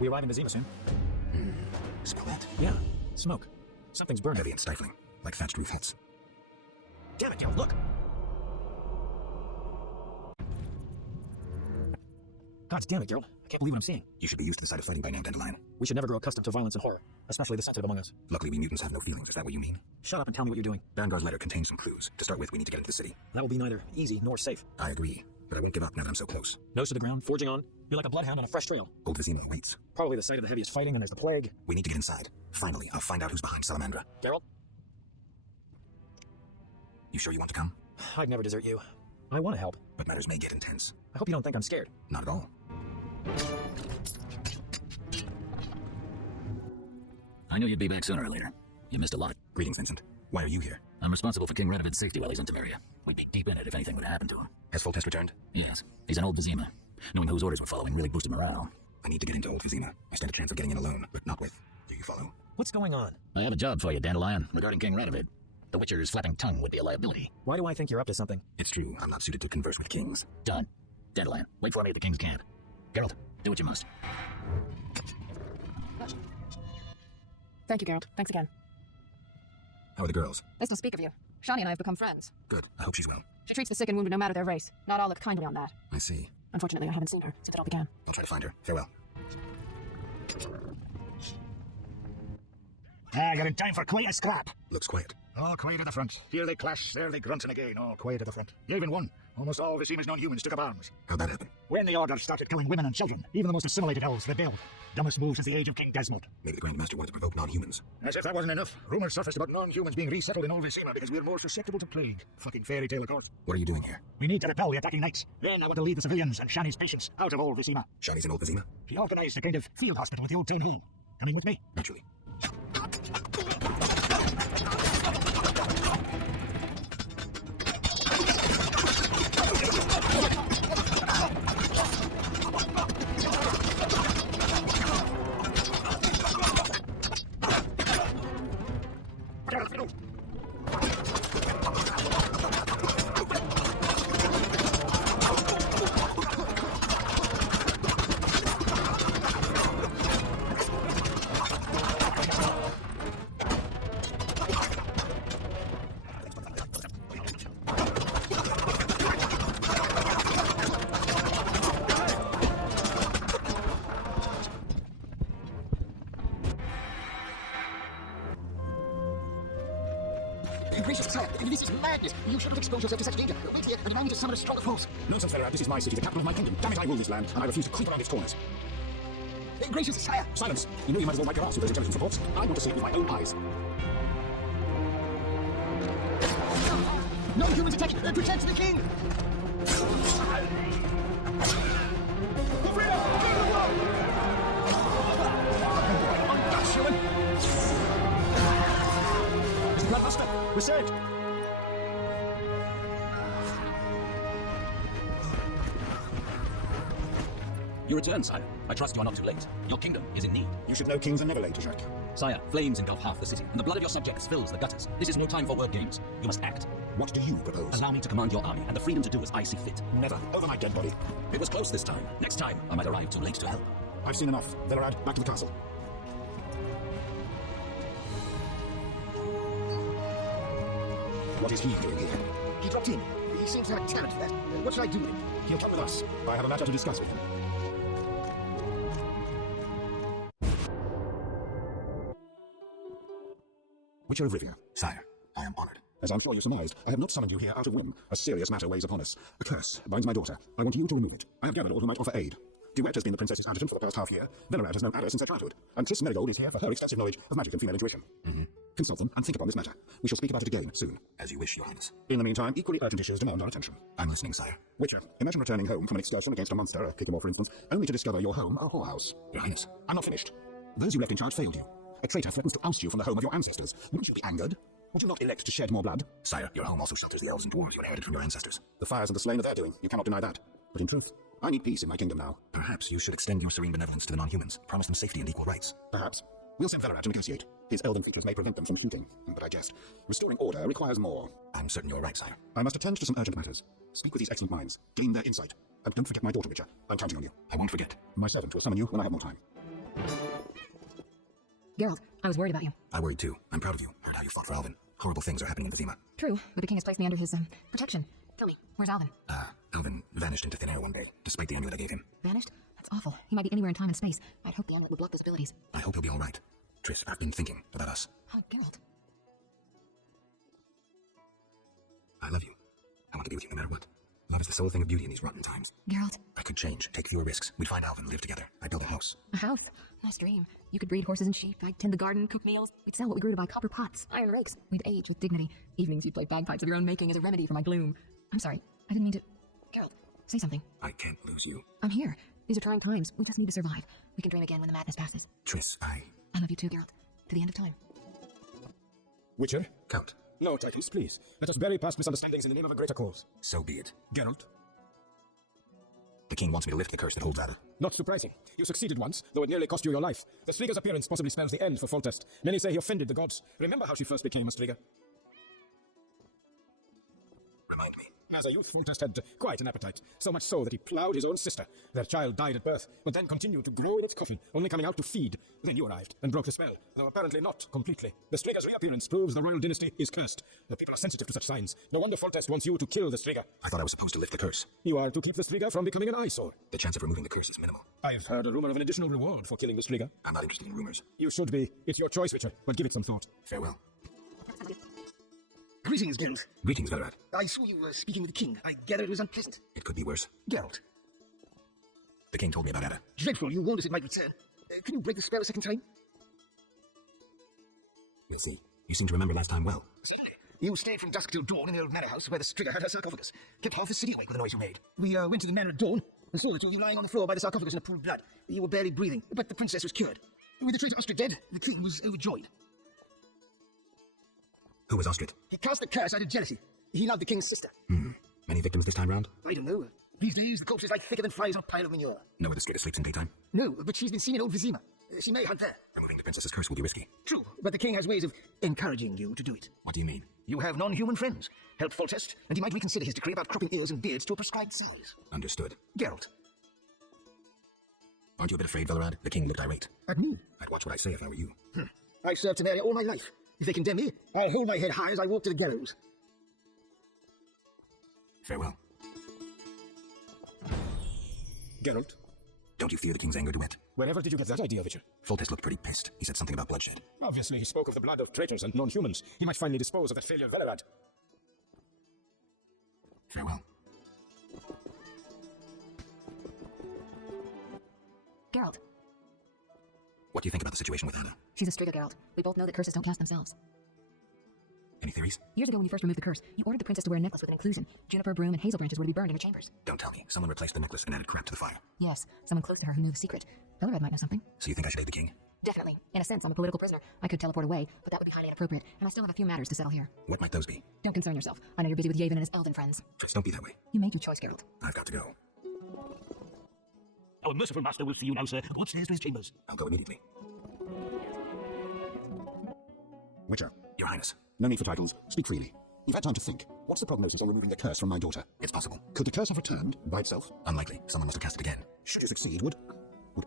We arrive in Vizima soon. Smell that? Yeah, smoke. Something's burning. Heavy and stifling, like thatched roof huts. Damn it, Gil, look! God damn it, Geralt. I can't believe what I'm seeing. You should be used to the sight of fighting by now, Dandelion. We should never grow accustomed to violence and horror, especially the sensitive among us. Luckily, we mutants have no feelings. Is that what you mean? Shut up and tell me what you're doing. Bangar's letter contains some clues. To start with, we need to get into the city. That will be neither easy nor safe. I agree, but I won't give up now that I'm so close. Nose to the ground, forging on. You're like a bloodhound on a fresh trail. Old Vizima awaits. Probably the site of the heaviest fighting, and there's the plague. We need to get inside. Finally, I'll find out who's behind Salamandra. Geralt? You sure you want to come? I'd never desert you. I want to help. But matters may get intense. I hope you don't think I'm scared. Not at all. I knew you'd be back sooner or later. You missed a lot. Greetings, Vincent. Why are you here? I'm responsible for King Radovid's safety while he's in Temeria. We'd be deep in it if anything would happen to him. Has Foltest returned? Yes, he's an old Vizima. Knowing whose orders we're following really boosted morale. I need to get into Old Vizima. I stand a chance of getting in alone, but not with. Do you follow? What's going on? I have a job for you, Dandelion, regarding King Radovid. The Witcher's flapping tongue would be a liability. Why do I think you're up to something? It's true, I'm not suited to converse with kings. Done. Dandelion, wait for me at the King's camp. Geralt, do what you must. Thank you, Geralt. Thanks again. How are the girls? Let's not speak of you. Shani and I have become friends. Good. I hope she's well. She treats the sick and wounded no matter their race. Not all look kindly on that. I see. Unfortunately, I haven't seen her since it all began. I'll try to find her. Farewell. You're in time for quite a scrap. Looks quiet. All quiet at the front. Here they clash, there they grunt, and again, all quiet at the front. You even won. Almost all Vizima's non-humans took up arms. How'd that happen? When the Order started killing women and children, even the most assimilated elves rebelled. Dumbest move since the age of King Desmond. Maybe the Grand Master wanted to provoke non-humans. As if that wasn't enough, rumors surfaced about non-humans being resettled in old Vizima because we're more susceptible to plague. Fucking fairy tale, of course. What are you doing here? We need to repel the attacking knights. Then I want to lead the civilians and Shani's patients out of old Vizima. Shani's in Old Vizima? She organized a kind of field hospital with the old town hall. Coming with me? Naturally. Gracious sire, this is madness. You should not expose yourself to such danger. Wait here and allow me to summon a stronger force. Nonsense, Ferrat. This is my city, the capital of my kingdom. Damn it, I rule this land, and I refuse to creep around its corners. Gracious sire! Silence! You know you might as well wipe your ass with those intelligence reports. I want to see it with my own eyes. No humans attacking! Protect the king! Mr. Bloodbuster, we're saved! You return, sire. I trust you are not too late. Your kingdom is in need. You should know kings are never late, Jacques. Sire, flames engulf half the city, and the blood of your subjects fills the gutters. This is no time for word games. You must act. What do you propose? Allow me to command your army, and the freedom to do as I see fit. Never. Over my dead body. It was close this time. Next time, I might arrive too late to help. I've seen enough. Velerad, back to the castle. What is he doing here? He dropped in. He seems to have a talent for that. What should I do with him? He'll come with us. I have a matter to discuss with him. Witcher of Rivia. Sire, I am honored. As I'm sure you surmised, I have not summoned you here out of whim. A serious matter weighs upon us. A curse binds my daughter. I want you to remove it. I have gathered all who might offer aid. Duet has been the princess's adjutant for the past half year. Velerad has known Ada since her childhood. And Triss Merigold is here for her extensive knowledge of magic and female intuition. Consult them and think upon this matter. We shall speak about it again soon. As you wish, Your Highness. In the meantime, equally urgent issues demand our attention. I'm listening, sire. Witcher, imagine returning home from an excursion against a monster, a Kikimor for instance, only to discover your home a whorehouse. Your Highness, I'm not finished. Those you left in charge failed you. A traitor threatens to oust you from the home of your ancestors. Wouldn't you be angered? Would you not elect to shed more blood? Sire, your home also shelters the elves and dwarves you inherited from your ancestors. The fires and the slain are their doing. You cannot deny that. But in truth, I need peace in my kingdom now. Perhaps you should extend your serene benevolence to the non-humans. Promise them safety and equal rights. Perhaps. We'll send Velerad to negotiate. His elven creatures may prevent them from shooting. But I jest. Restoring order requires more. I'm certain you're right, sire. I must attend to some urgent matters. Speak with these excellent minds. Gain their insight. And don't forget my daughter, Witcher. I'm counting on you. I won't forget. My servant will summon you when I have more time. Geralt, I was worried about you. I worried too. I'm proud of you. Heard how you fought for Alvin. Horrible things are happening in Vizima. True, but the king has placed me under his, protection. Tell me, where's Alvin? Alvin vanished into thin air one day, despite the amulet I gave him. Vanished? That's awful. He might be anywhere in time and space. I'd hope the amulet would block those abilities. I hope he'll be alright. Triss, I've been thinking about us. Oh, Geralt. I love you. I want to be with you no matter what. Love is the sole thing of beauty in these rotten times. Geralt. I could change, take fewer risks. We'd find Alvin, live together. I'd build a house. A house? Nice dream. You could breed horses and sheep. I'd tend the garden, cook meals. We'd sell what we grew to buy copper pots, iron rakes. We'd age with dignity. Evenings you'd play bagpipes of your own making as a remedy for my gloom. I'm sorry. I didn't mean to... Geralt, say something. I can't lose you. I'm here. These are trying times. We just need to survive. We can dream again when the madness passes. Triss, I love you too, Geralt. To the end of time. Witcher? Count. No titles, please. Let us bury past misunderstandings in the name of a greater cause. So be it. Geralt? The king wants me to lift the curse that holds Ada. Not surprising. You succeeded once, though it nearly cost you your life. The Striga's appearance possibly spells the end for Foltest. Many say he offended the gods. Remember how she first became a Striga? Remind me. As a youth, Foltest had quite an appetite, so much so that he ploughed his own sister. Their child died at birth, but then continued to grow in its coffin, only coming out to feed. Then you arrived and broke the spell, though apparently not completely. The Striga's reappearance proves the royal dynasty is cursed. The people are sensitive to such signs. No wonder Foltest wants you to kill the Striga. I thought I was supposed to lift the curse. You are to keep the Striga from becoming an eyesore. The chance of removing the curse is minimal. I've heard a rumor of an additional reward for killing the Striga. I'm not interested in rumors. You should be. It's your choice, Witcher, but give it some thought. Farewell. Greetings, Geralt. Greetings, Velorad. I saw you speaking with the king. I gather it was unpleasant. It could be worse. Geralt. The king told me about Ada. Dreadful, you warned us it might return. Can you break the spell a second time? We'll see. You seem to remember last time well. You stayed from dusk till dawn in the old manor house where the Striga had her sarcophagus. Kept half the city awake with the noise you made. We went to the manor at dawn and saw the two of you lying on the floor by the sarcophagus in a pool of blood. You were barely breathing, but the princess was cured. With the traitor Ostrid dead, the king was overjoyed. Who was Ostrid? He cast the curse out of jealousy. He loved the king's sister. Many victims this time round? I don't know. These days, the corpse is like thicker than flies on a pile of manure. Know where the Striga sleeps in daytime? No, but she's been seen in old Vizima. She may hunt there. Removing the princess's curse will be risky. True, but the king has ways of encouraging you to do it. What do you mean? You have non-human friends. Help Foltest, and he might reconsider his decree about cropping ears and beards to a prescribed size. Understood. Geralt. Aren't you a bit afraid, Velorad? The king looked irate. At me? I'd watch what I say if I were you. I served Temeria all my life. If they condemn me, I'll hold my head high as I walk to the gallows. Farewell. Geralt, Don't you fear the king's anger, Duet? wherever did you get that idea, Witcher? Foltest looked pretty pissed. He said something about bloodshed. Obviously, he spoke of the blood of traitors and non-humans. He might finally dispose of that failure of Velorad. Farewell. Geralt. What do you think about the situation with Ada? She's a Striga, Geralt. We both know that curses don't cast themselves. Any theories? Years ago when you first removed the curse, you ordered the princess to wear a necklace with an inclusion. Juniper, broom, and hazel branches were to be burned in her chambers. Don't tell me. Someone replaced the necklace and added crap to the fire. Yes, someone close to her who knew the secret. Velorad might know something. So you think I should aid the king? Definitely. In a sense, I'm a political prisoner. I could teleport away, but that would be highly inappropriate, and I still have a few matters to settle here. What might those be? Don't concern yourself. I know you're busy with Yavin and his elven friends. Triss, don't be that way. You made your choice, Geralt. I've got to go. Our merciful master will see you now, sir. Go upstairs to his chambers. I'll go immediately. Witcher, Your Highness. no need for titles. Speak freely. You've had time to think. What's the prognosis on removing the curse from my daughter? It's possible. Could the curse have returned by itself? Unlikely. Someone must have cast it again. Should you succeed, would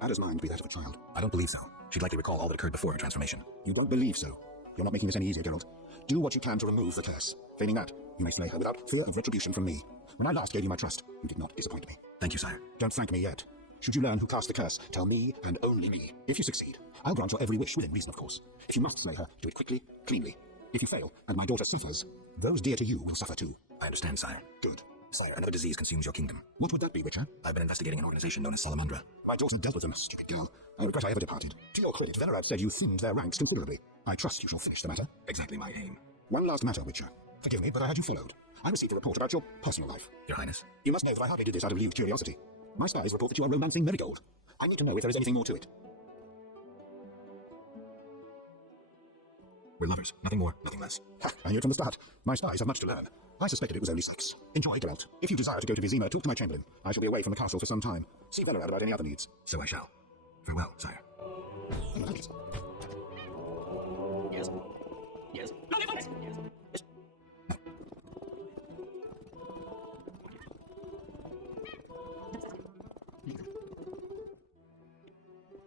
Ada's mind be that of a child? I don't believe so. She'd likely recall all that occurred before her transformation. You don't believe so. You're not making this any easier, Geralt. Do what you can to remove the curse. Failing that, you may slay her without fear of retribution from me. When I last gave you my trust, you did not disappoint me. Thank you, sire. Don't thank me yet. Should you learn who cast the curse, tell me and only me. If you succeed, I'll grant your every wish within reason, of course. If you must slay her, do it quickly, cleanly. If you fail, and my daughter suffers, those dear to you will suffer too. I understand, sire. Good. Sire, another disease consumes your kingdom. What would that be, Witcher? I've been investigating an organization known as Salamandra. My daughter dealt with them, stupid girl. I regret I ever departed. To your credit, Velorad said you thinned their ranks considerably. I trust you shall finish the matter. Exactly my aim. One last matter, Witcher. Forgive me, but I had you followed. I received a report about your personal life. Your Highness. You must know that I hardly did this out of lewd curiosity. My spies report that you are romancing Marigold. I need to know if there is anything more to it. We're lovers. Nothing more, nothing less. Ha, I knew it from the start. My spies have much to learn. I suspected it was only sex. Enjoy, Geralt. If you desire to go to Vizima, talk to my chamberlain. I shall be away from the castle for some time. See Velorad about any other needs. So I shall. Farewell, sire. I like it. Yes. Yes. No, your Highness. Yes. Yes.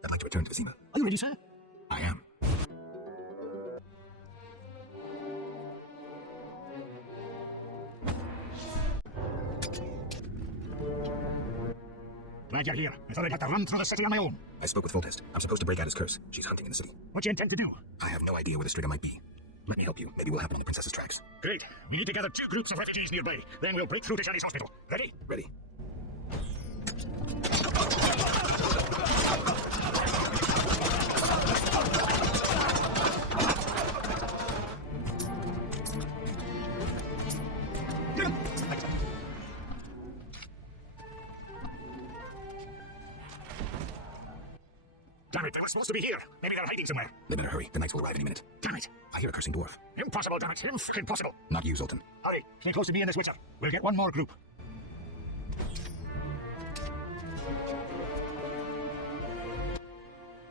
I'd like to return to Vizima. Are you ready, sir? I am. Glad you're here. I thought I'd have to run through the city on my own. I spoke with Foltest. I'm supposed to break out his curse. She's hunting in the city. What do you intend to do? I have no idea where the Striga might be. Let me help you. Maybe we'll happen on the princess's tracks. Great. We need to gather 2 groups of refugees nearby. Then we'll break through to Shani's hospital. Ready? Ready. Damn it, they were supposed to be here. Maybe they're hiding somewhere. They better hurry. The knights will arrive any minute. Damn it. I hear a cursing dwarf. Impossible, damn it. Impossible. Not you, Zoltan. Hurry. Stay close to me and this witcher. We'll get one more group.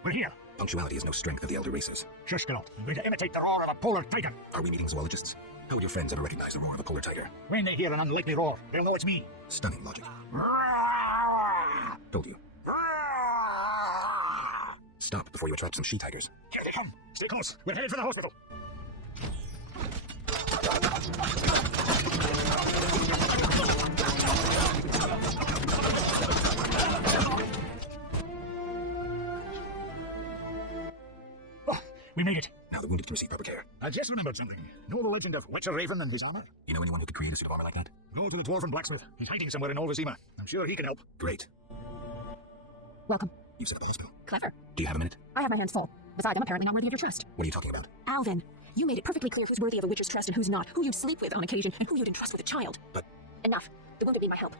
We're here. Punctuality is no strength of the elder races. Shush, girl. I'm going to imitate the roar of a polar tiger. Are we meeting zoologists? How would your friends ever recognize the roar of a polar tiger? When they hear an unlikely roar, they'll know it's me. Stunning logic. Told you. Stop before you attract some she-tigers. Here they come. Stay close. We're headed for the hospital. Oh, we made it. Now the wounded can receive proper care. I just remembered something. Know the legend of Witcher Raven and his armor? You know anyone who could create a suit of armor like that? Go to the dwarven blacksmith. He's hiding somewhere in Old Vizima. I'm sure he can help. Great. Welcome. You've set up a hospital. Clever. Do you have a minute? I have my hands full. Besides, I'm apparently not worthy of your trust. What are you talking about? Alvin, you made it perfectly clear who's worthy of a witcher's trust and who's not, who you'd sleep with on occasion, and who you'd entrust with a child. But... Enough. The wounded need my help.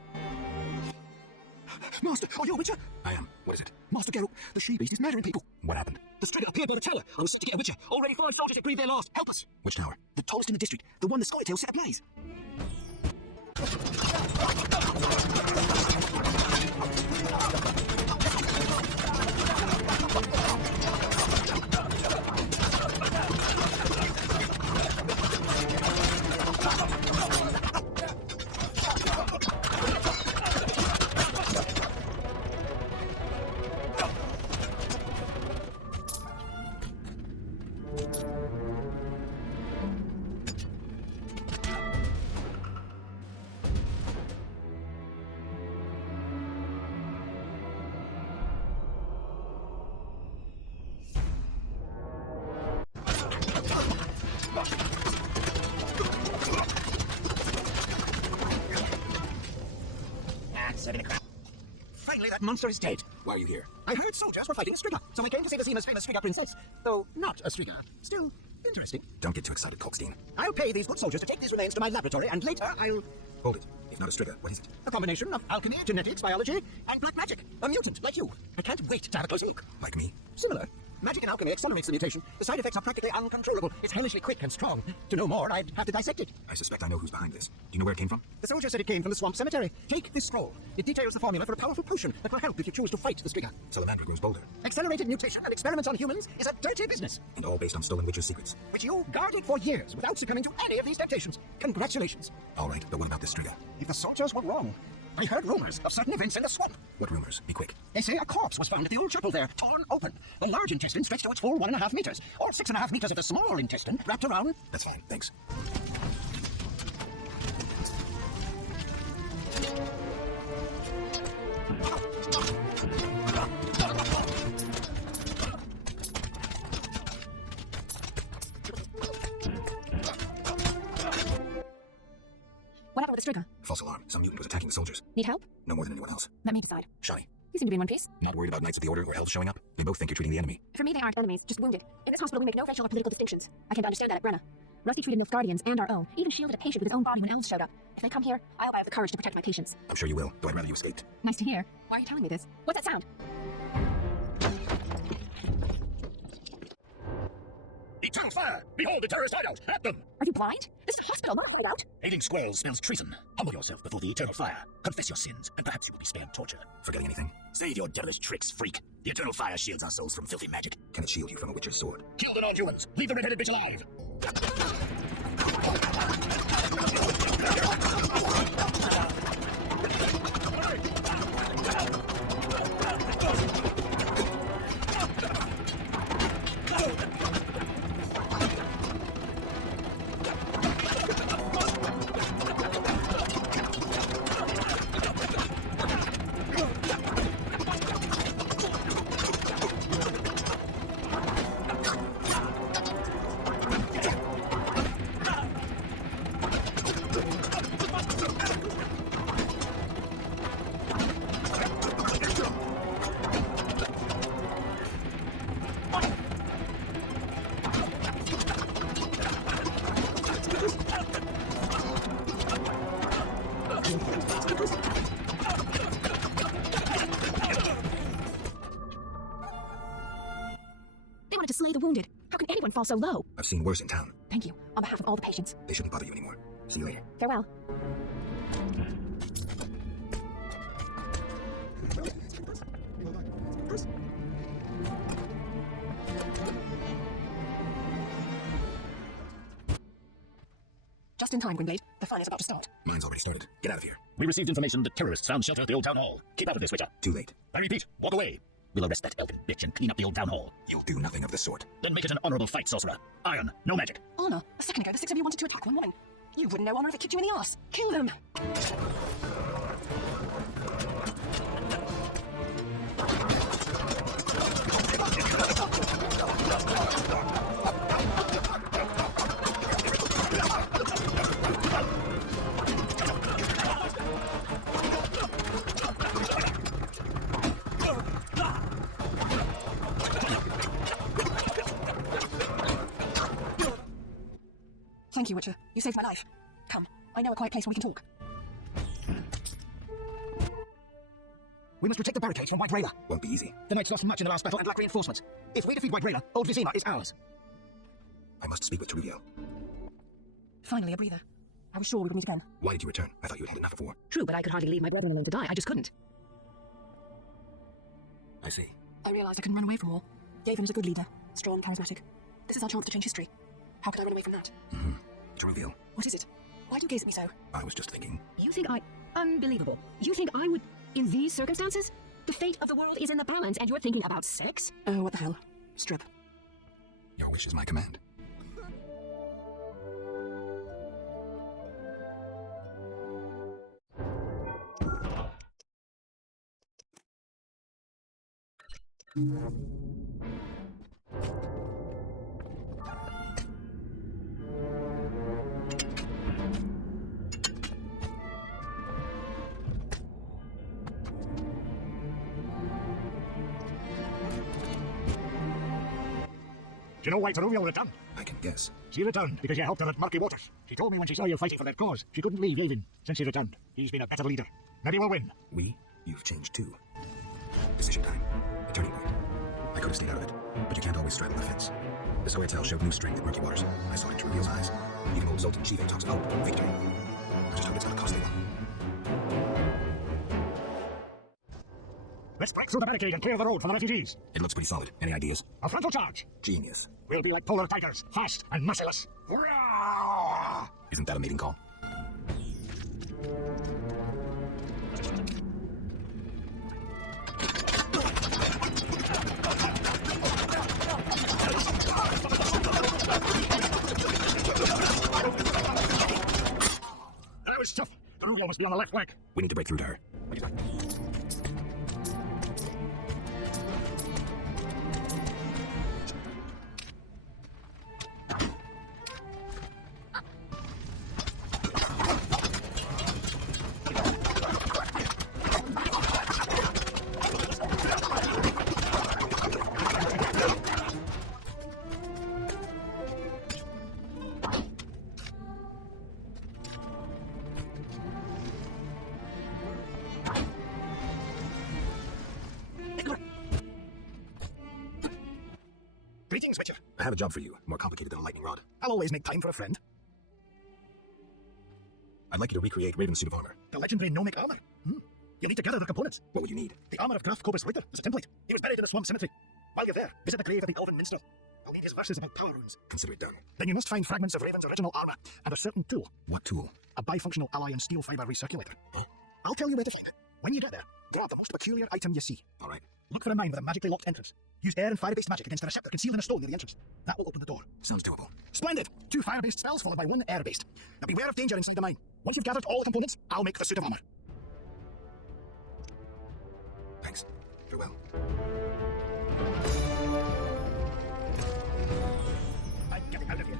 Master, are you a witcher? I am. What is it? Master Geralt, the she-beast is murdering people. What happened? The Striga appeared by the tower. I was sent to get a witcher. Already 5 soldiers have breathed their last. Help us. Which tower? The tallest in the district. The one the Skytail set ablaze. Finally, that monster is dead. Why are you here? I heard soldiers were fighting a Striga, so I came to see Vizima's famous Striga princess. Though not a Striga. Still interesting. Don't get too excited, Kalkstein. I'll pay these good soldiers to take these remains to my laboratory, and later I'll... Hold it. If not a Striga, what is it? A combination of alchemy, genetics, biology, and black magic. A mutant like you. I can't wait to have a closer look. Like me? Similar. Magic and alchemy accelerates the mutation. The side effects are practically uncontrollable. It's hellishly quick and strong. To know more, I'd have to dissect it. I suspect I know who's behind this. Do you know where it came from? The soldier said it came from the swamp cemetery. Take this scroll. It details the formula for a powerful potion that will help if you choose to fight the Striga. Salamandra grows bolder. Accelerated mutation and experiments on humans is a dirty business, And all based on stolen witches' secrets. which you guarded for years without succumbing to any of these temptations. Congratulations. All right, but what about this Striga? If the soldiers were wrong, I heard rumors of certain events in the swamp. What rumors? Be quick. They say a corpse was found at the old chapel there, torn open. The large intestine stretched to its full 1.5 meters, or 6.5 meters if the small intestine wrapped around. That's fine, thanks. What happened with the Striga? False alarm. Some mutant was attacking the soldiers. Need help? No more than anyone else. Let me decide. Shy. You seem to be in one piece. Not worried about Knights of the Order or Elves showing up? They both think you're treating the enemy. For me, they aren't enemies, just wounded. In this hospital, we make no racial or political distinctions. I can't understand that at Brenna. Rusty treated Nilfgaardians and our own, even shielded a patient with his own body when elves showed up. If they come here, I hope I have the courage to protect my patients. I'm sure you will, though I'd rather you escaped. Nice to hear. Why are you telling me this? What's that sound? Eternal fire! Behold the terrorist hideout! At them! Are you blind? This is a hospital, not a hideout. Aiding squirrels spells treason. Humble yourself before the eternal fire. Confess your sins, and perhaps you will be spared torture. Forgetting anything? Save your devilish tricks, freak. The eternal fire shields our souls from filthy magic. Can it shield you from a witch's sword? Kill the non-humans. Leave the red-headed bitch alive. the wounded. How can anyone fall so low? I've seen worse in town. Thank you, on behalf of all the patients. They shouldn't bother you anymore. See you later. Farewell. Just in time, Gwynblade. The fun is about to start. Mine's already started. Get out of here. We received information that terrorists found shelter at the old town hall. Keep out of this, Witcher. Too late. I repeat, walk away. We'll arrest that elfin bitch and clean up the old town hall. You'll do nothing of the sort. Then make it an honorable fight, sorcerer. Iron, no magic. Honor. A second ago, the 6 of you wanted to attack one woman. You wouldn't know honor if it kicked you in the arse. Kill them. Thank you, Witcher. You saved my life. Come, I know a quiet place where we can talk. We must protect the barricades from White Rayla. Won't be easy. The Knights lost much in the last battle and lack reinforcements. If we defeat White Rayla, Old Vizima is ours. I must speak with Toribio. Finally, a breather. I was sure we would meet again. Why did you return? I thought you had had enough of war. True, but I could hardly leave my brethren alone to die. I just couldn't. I see. I realized I couldn't run away from war. Yavin is a good leader. Strong, charismatic. This is our chance to change history. How could I run away from that? Toribio. What is it? Why do you gaze at me so? I was just thinking. You think I... Unbelievable. You think I would... In these circumstances? The fate of the world is in the balance, and you're thinking about sex? Oh, what the hell. Strip. Your wish is my command. Do you know why Toruvia returned? I can guess. She returned because you helped her at Murky Waters. She told me when she saw you fighting for that cause, she couldn't leave Yavin since he returned. He's been a better leader. Maybe we'll win. We? You've changed too. Decision time. A turning point. I could have stayed out of it, but you can't always straddle the fence. The Square Tell showed new strength at Murky Waters. I saw it in Toruvio's eyes. Even old Zoltan Chief talks about victory. I just hope it's not a costly one. Let's break through the barricade and clear the road for the refugees. It looks pretty solid. Any ideas? A frontal charge. Genius. We'll be like polar tigers, fast and merciless. Hurrah! Isn't that a mating call? That was tough. Toruvia must be on the left flank. We need to break through to her. Greetings, Witcher. I have a job for you, more complicated than a lightning rod. I'll always make time for a friend. I'd like you to recreate Raven's suit of armor. The legendary gnomic armor. You'll need to gather the components. What would you need? The armor of Graf Cobus Ritter as a template. He was buried in the swamp cemetery. While you're there, visit the grave of the elven minstrel. I'll need his verses about power runes. Consider it done. Then you must find fragments of Raven's original armor and a certain tool. What tool? A bifunctional alloy and steel fiber recirculator. Oh? I'll tell you where to find it. When you get there, grab the most peculiar item you see. All right. Look for a mine with a magically locked entrance. Use air and fire-based magic against a receptor concealed in a stone near the entrance. That will open the door. Sounds doable. Splendid! 2 fire-based spells followed by 1 air-based. Now beware of danger inside the mine. Once you've gathered all the components, I'll make the suit of armor. Thanks. Farewell. I'm getting out of here.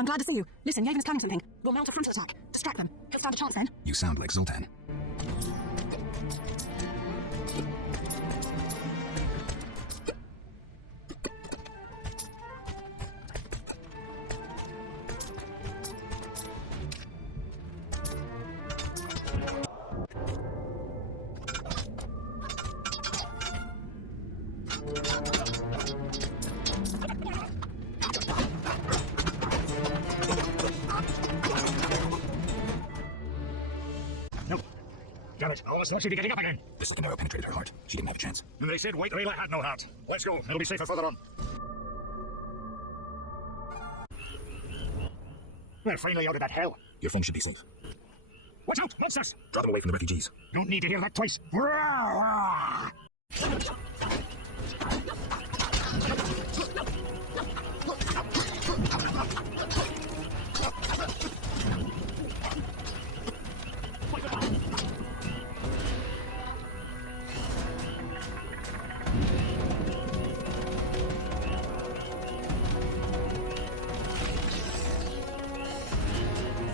I'm glad to see you. Listen, Yavin is planning something. We'll mount a frontal attack. Distract them. He'll stand a chance then. You sound like Zoltan. No. Damn it, all of us thought she'd be getting up again. This looking arrow penetrated her heart. She didn't have a chance. And they said White Rayla had no heart. Let's go, it'll be safer further on. We're finally out of that hell. Your friend should be safe. Watch out, monsters! Draw them away from the refugees. Don't need to hear that twice.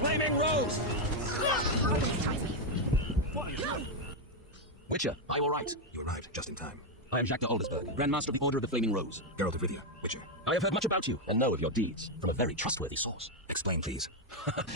Flaming Rose! Witcher, are you all right? You arrived just in time. I am Jacques de Aldersberg, Grand Master of the Order of the Flaming Rose. Geralt of Rivia, Witcher. I have heard much about you and know of your deeds from a very trustworthy source. Explain, please.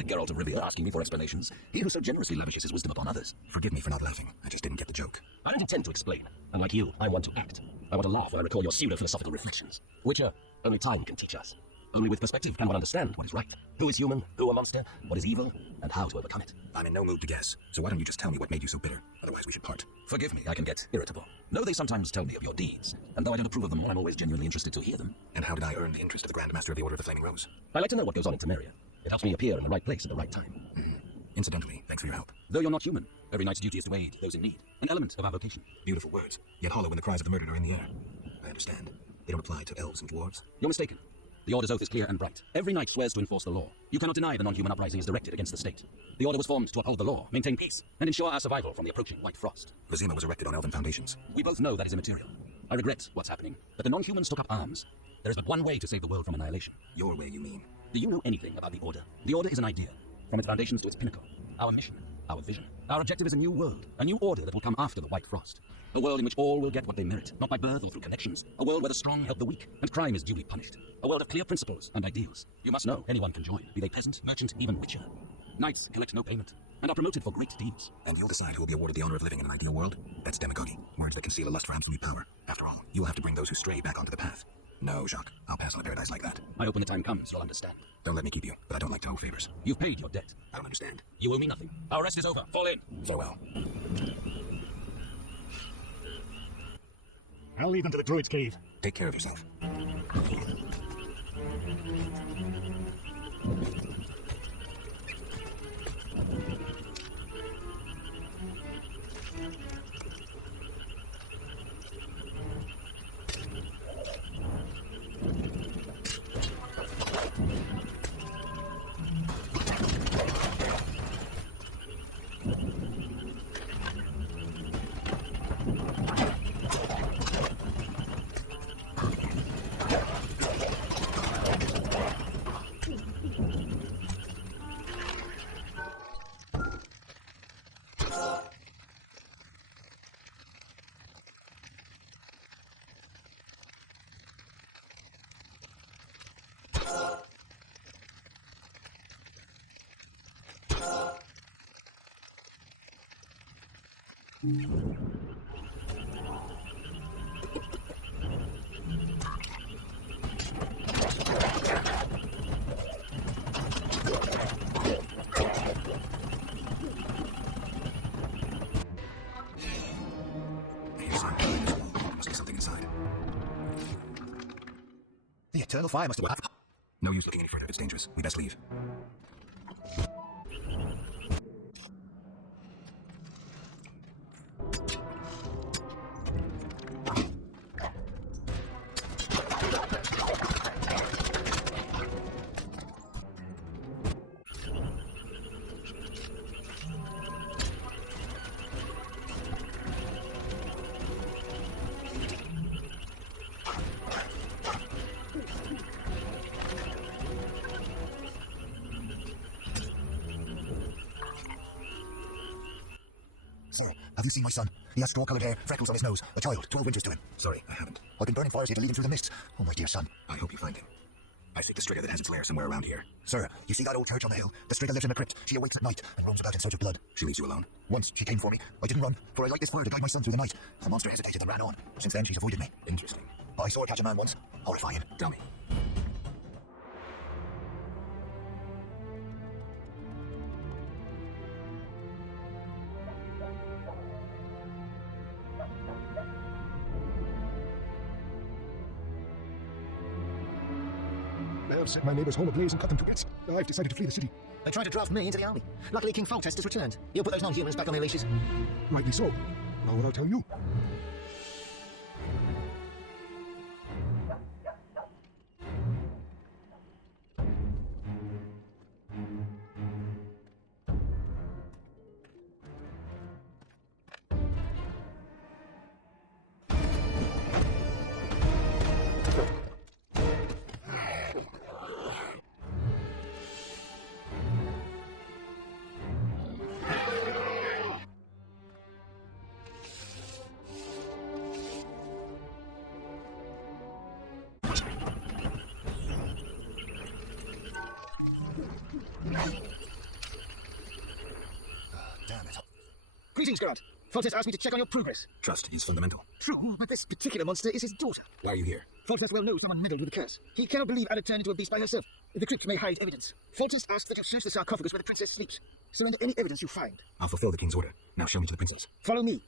Geralt of Rivia asking me for explanations. He who so generously lavishes his wisdom upon others. Forgive me for not laughing. I just didn't get the joke. I don't intend to explain. Unlike you, I want to act. I want to laugh when I recall your pseudo-philosophical reflections. Witcher, only time can teach us. Only with perspective can one understand what is right. Who is human, who a monster, what is evil, and how to overcome it. I'm in no mood to guess, so why don't you just tell me what made you so bitter? Otherwise we should part. Forgive me, I can get irritable. Know they sometimes tell me of your deeds, and though I don't approve of them, I'm always genuinely interested to hear them. And how did I earn the interest of the Grand Master of the Order of the Flaming Rose? I like to know what goes on in Temeria. It helps me appear in the right place at the right time. Incidentally, thanks for your help. Though you're not human, every knight's duty is to aid those in need. An element of our vocation. Beautiful words, yet hollow when the cries of the murdered are in the air. I understand. They don't apply to elves and dwarves. You're mistaken. The Order's oath is clear and bright. Every knight swears to enforce the law. You cannot deny the non-human uprising is directed against the state. The Order was formed to uphold the law, maintain peace, and ensure our survival from the approaching White Frost. Vizima was erected on elven foundations. We both know that is immaterial. I regret what's happening, but the non-humans took up arms. There is but one way to save the world from annihilation. Your way, you mean? Do you know anything about the Order? The Order is an idea, from its foundations to its pinnacle. Our mission, our vision. Our objective is a new world, a new order that will come after the White Frost. A world in which all will get what they merit, not by birth or through connections. A world where the strong help the weak, and crime is duly punished. A world of clear principles and ideals. You must know anyone can join, be they peasant, merchant, even witcher. Knights collect no payment, and are promoted for great deeds. And you'll decide who will be awarded the honor of living in an ideal world? That's demagogy. Words that conceal a lust for absolute power. After all, you will have to bring those who stray back onto the path. No, Jacques. I'll pass on a paradise like that. I hope when the time comes, you'll understand. Don't let me keep you, but I don't like to owe favors. You've paid your debt. I don't understand. You owe me nothing. Our rest is over. Fall in. Farewell. I'll lead them to the druid's cave. Take care of yourself. Must be something inside. The eternal fire must have... No use looking any further if it's dangerous. We best leave. Sir, have you seen my son? He has straw-coloured hair, freckles on his nose, a child, 12 inches to him. Sorry, I haven't. I've been burning fires here to lead him through the mists. Oh, my dear son. I hope you find him. I think the Striga that has its lair somewhere around here. Sir, you see that old church on the hill? The Striga lives in the crypt. She awakes at night and roams about in search of blood. She leaves you alone? Once she came for me. I didn't run, for I light this fire to guide my son through the night. The monster hesitated and ran on. Since then, she's avoided me. Interesting. I saw her catch a man once. Horrifying. Tell me. I have set my neighbor's home ablaze and cut them to bits. I've decided to flee the city. They tried to draft me into the army. Luckily, King Foltest has returned. He'll put those non-humans back on their leashes. Rightly so. Now what I'll tell you. Damn it. Greetings, Grant. Foltest asked me to check on your progress. Trust is fundamental. True, but this particular monster is his daughter. Why are you here? Foltest well knows someone meddled with the curse. He cannot believe Ada turned into a beast by herself. The crypt may hide evidence. Foltest asks that you search the sarcophagus where the princess sleeps. Surrender any evidence you find. I'll fulfill the king's order. Now show me to the princess. Follow me.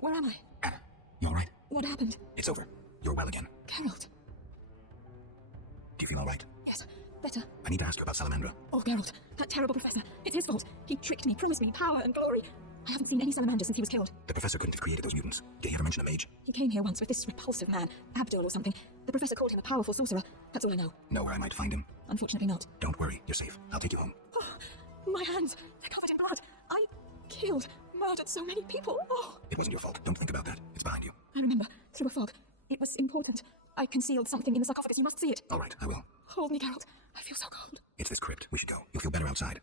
Where am I? Anna, you all right? What happened? It's over. You're well again. Geralt. Do you feel all right? Yes, better. I need to ask you about Salamandra. Oh, Geralt, that terrible professor. It's his fault. He tricked me, promised me power and glory. I haven't seen any salamander since he was killed. The professor couldn't have created those mutants. Did he ever mention a mage? He came here once with this repulsive man, Abdul or something. The professor called him a powerful sorcerer. That's all I know. Know where I might find him? Unfortunately not. Don't worry, you're safe. I'll take you home. Oh, my hands, they're covered in blood. I killed, murdered so many people. Oh, It wasn't your fault. Don't think about that. It's behind you. I remember, through a fog. It was important. I concealed something in the sarcophagus. You must see it. All right, I will. Hold me, Geralt. I feel so cold. It's this crypt. We should go. You'll feel better outside.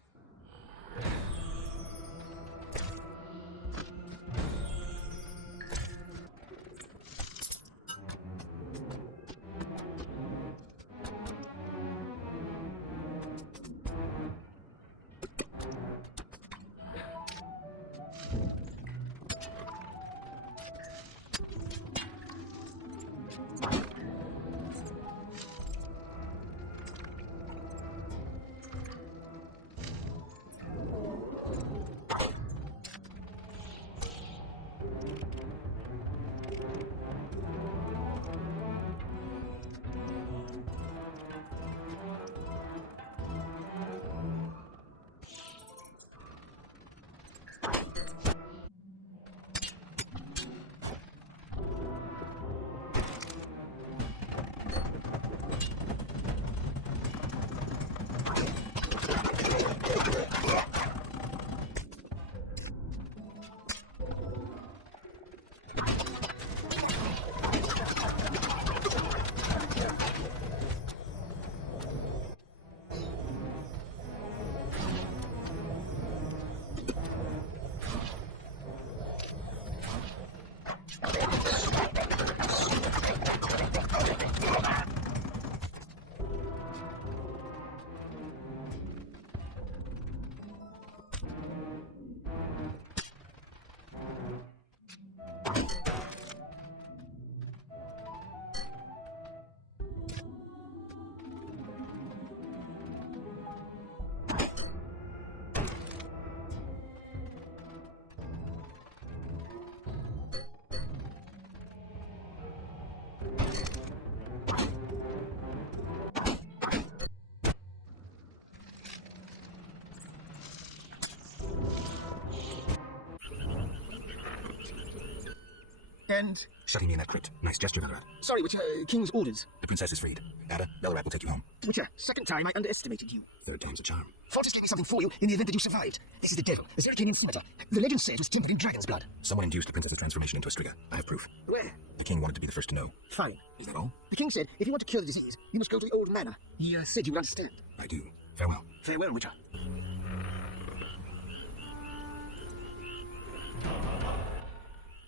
And... Shutting me in that crypt. Nice gesture, Valorant. Sorry, which, King's orders? The princess is freed. Ada, Bellerat will take you home. Witcher, second time I underestimated you. Third time's a charm. Fortis gave me something for you in the event that you survived. This is the devil, a Zerrikanian scimitar. The legend says it was tempered in dragon's blood. Someone induced the princess's transformation into a Striga. I have proof. Where? The king wanted to be the first to know. Fine. Is that all? The king said if you want to cure the disease, you must go to the old manor. He said you would understand. I do. Farewell. Farewell, Witcher.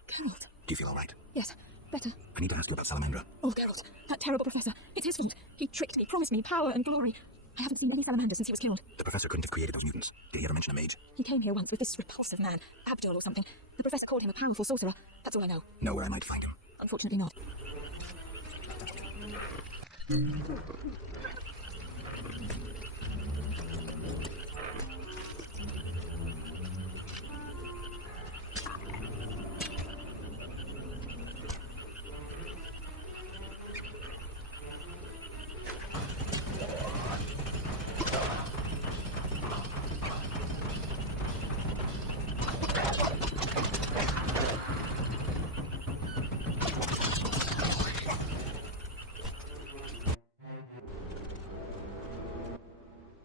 Geralt. Do you feel all right? Yes, better. I need to ask you about Salamandra. Oh, Geralt, that terrible professor. It's his fault. He tricked me, promised me power and glory. I haven't seen any salamander since he was killed. The professor couldn't have created those mutants. Did he ever mention a mage? He came here once with this repulsive man, Abdul or something. The professor called him a powerful sorcerer. That's all I know. Know where I might find him? Unfortunately not.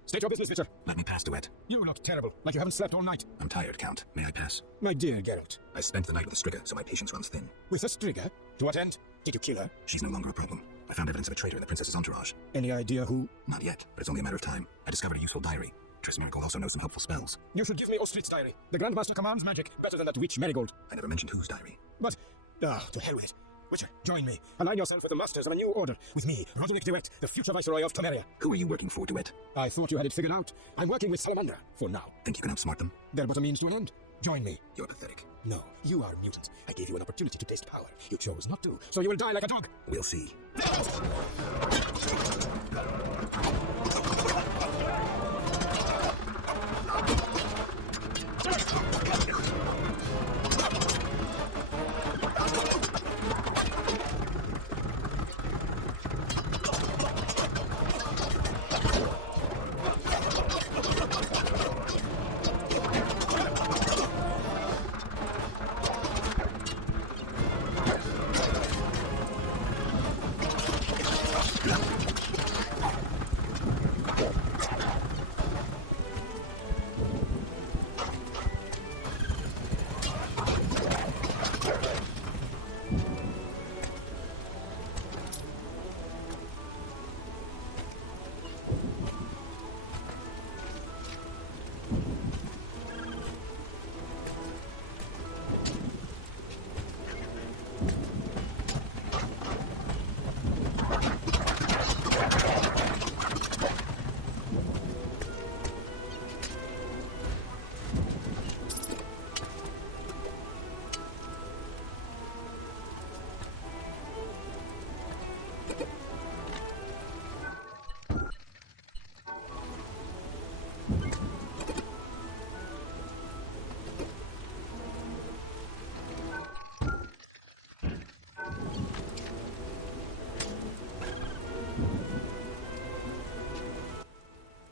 State your business, Witcher. Let me pass, Duet. You look terrible, like you haven't slept all night. I'm tired, Count. May I pass? My dear Geralt. I spent the night with a Striga, so my patience runs thin. With a Striga? To what end? Did you kill her? She's no longer a problem. I found evidence of a traitor in the princess's entourage. Any idea who? Not yet, but it's only a matter of time. I discovered a useful diary. Triss Miracle also knows some helpful spells. You should give me Ostrit's diary. The Grandmaster commands magic better than that witch Marigold. I never mentioned whose diary. But, to hell with it. Witcher, join me. Align yourself with the masters of a new order. With me, Roderick DeWitt, the future viceroy of Temeria. Who are you working for, Duet? I thought you had it figured out. I'm working with Salamandra, for now. Think you can outsmart them? They're but a means to an end. Join me. You're pathetic. No, you are a mutant. I gave you an opportunity to taste power. You chose not to, so you will die like a dog. We'll see.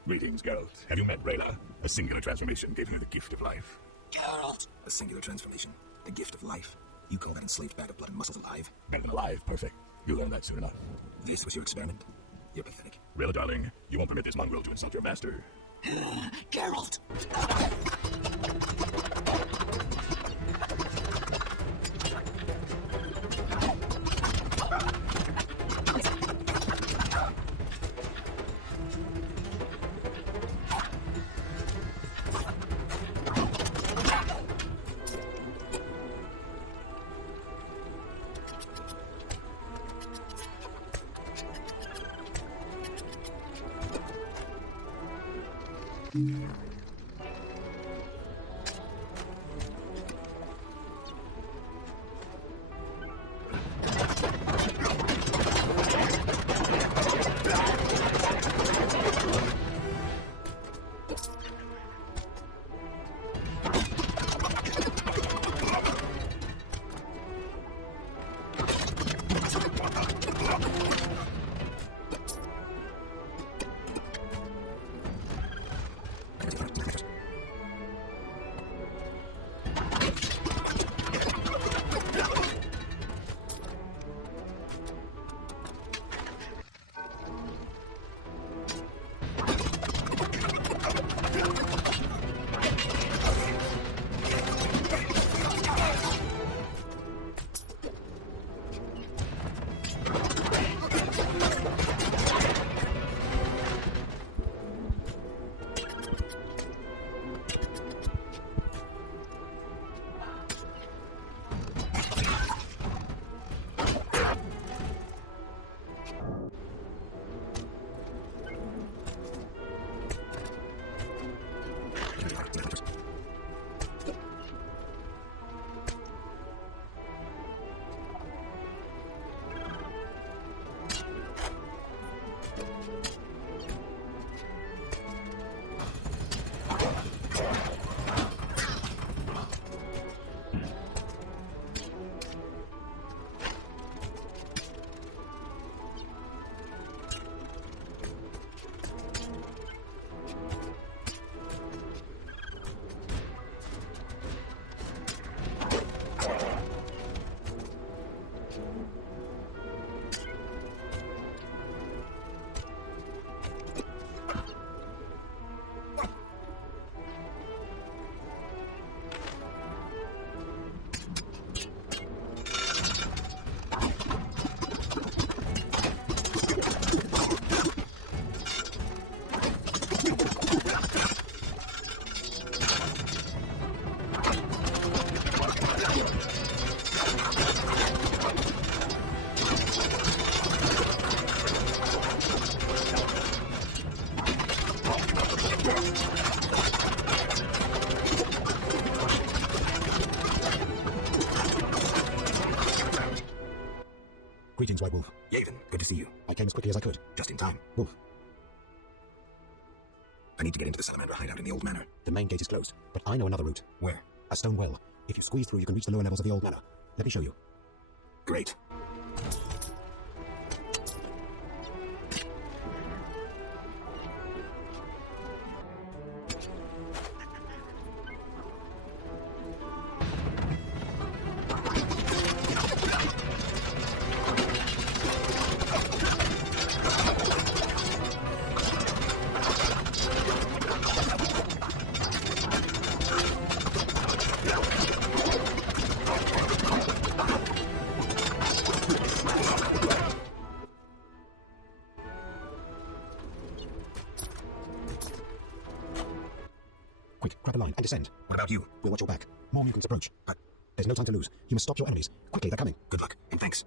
Greetings, Geralt. Have you met Rayla? A singular transformation gave her the gift of life. Geralt! A singular transformation. The gift of life. You call that enslaved bag of blood and muscles alive? Better than alive, perfect. You'll learn that soon enough. This was your experiment? You're pathetic. Rayla, darling, you won't permit this mongrel to insult your master. Geralt! Greetings, White Wolf. Yavin, good to see you. I came as quickly as I could. Just in time. Wolf, I need to get into the Salamander hideout in the old manor. the main gate is closed, but I know another route. Where? A stone well. If you squeeze through, you can reach the lower levels of the old manor. Let me show you. Great. Quick, grab a line and descend. What about you? We'll watch your back. More mutants approach. There's no time to lose. You must stop your enemies. Quickly, they're coming. Good luck, and thanks.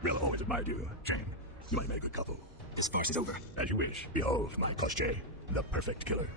Rilla always admired you, Jane. You might make a good couple. This farce is over. As you wish. Behold, my plus J, the perfect killer.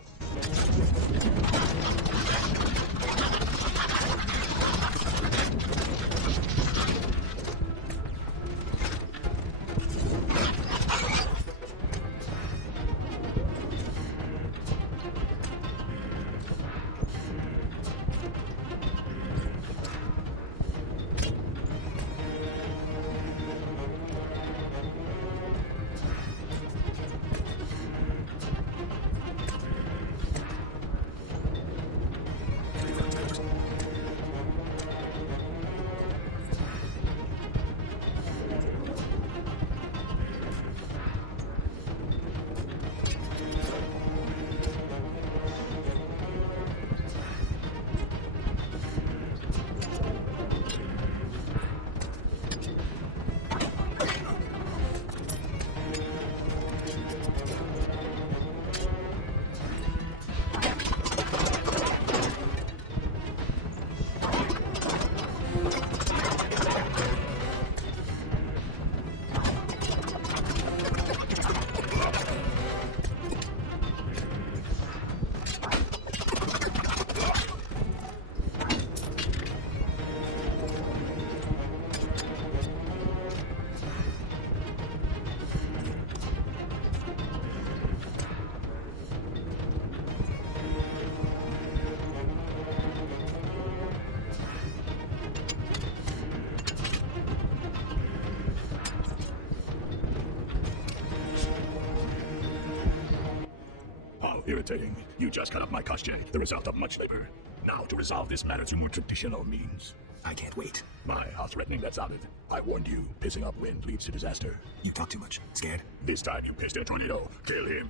Irritating. You just cut up my Koshche, the result of much labor. Now to resolve this matter through more traditional means. I can't wait. My, how threatening that sounded. I warned you, pissing up wind leads to disaster. You talk too much. Scared? This time you pissed in a tornado. Kill him.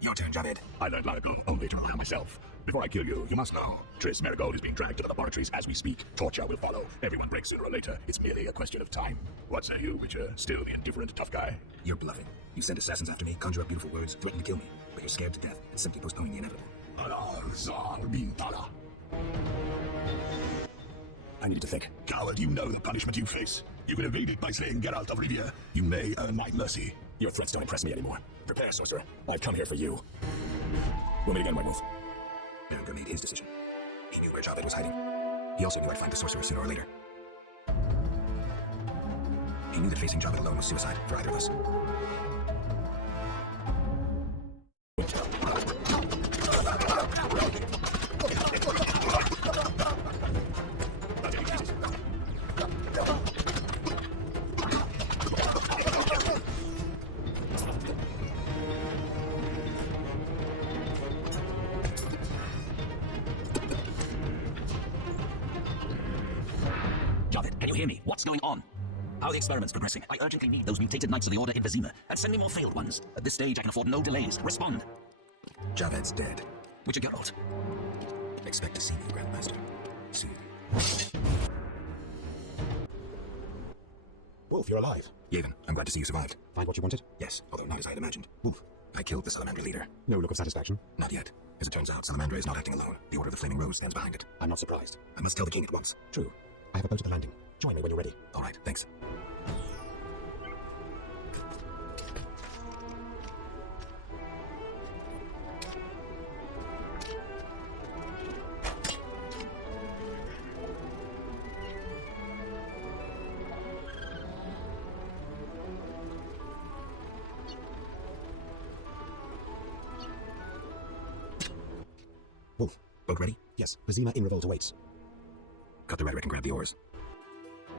Your turn, Javed. I learned long ago only to rely on myself. Before I kill you, you must know. Triss Marigold is being dragged to the laboratories as we speak. Torture will follow. Everyone breaks sooner or later. It's merely a question of time. What say you, Witcher? Still the indifferent tough guy? You're bluffing. You send assassins after me, conjure up beautiful words, threaten to kill me. But you're scared to death and simply postponing the inevitable. I needed to think. Coward, you know the punishment you face. You can evade it by slaying Geralt of Rivia. You may earn my mercy. Your threats don't impress me anymore. Prepare, sorcerer. I've come here for you. We'll meet again, White Wolf. Eranga made his decision. He knew where Javed was hiding. He also knew I'd find the sorcerer sooner or later. He knew that facing Javed alone was suicide for either of us. Javed, can you hear me? What's going on? How are the experiments progressing? I urgently need those mutated Knights of the Order in Vizima, and send me more failed ones. At this stage, I can afford no delays. Respond. Javed's dead. Witcher Geralt. Expect to see me, Grandmaster. Soon. Wolf, you're alive. Yavin, I'm glad to see you survived. Find what you wanted? Yes, although not as I had imagined. Wolf. I killed the Salamander leader. No look of satisfaction. Not yet. As it turns out, Salamandra is not acting alone. The Order of the Flaming Rose stands behind it. I'm not surprised. I must tell the king at once. True. I have a boat at the landing. Join me when you're ready. All right, thanks. Wolf. Boat ready? Yes, Vizima in revolt awaits. Cut the rhetoric and grab the oars.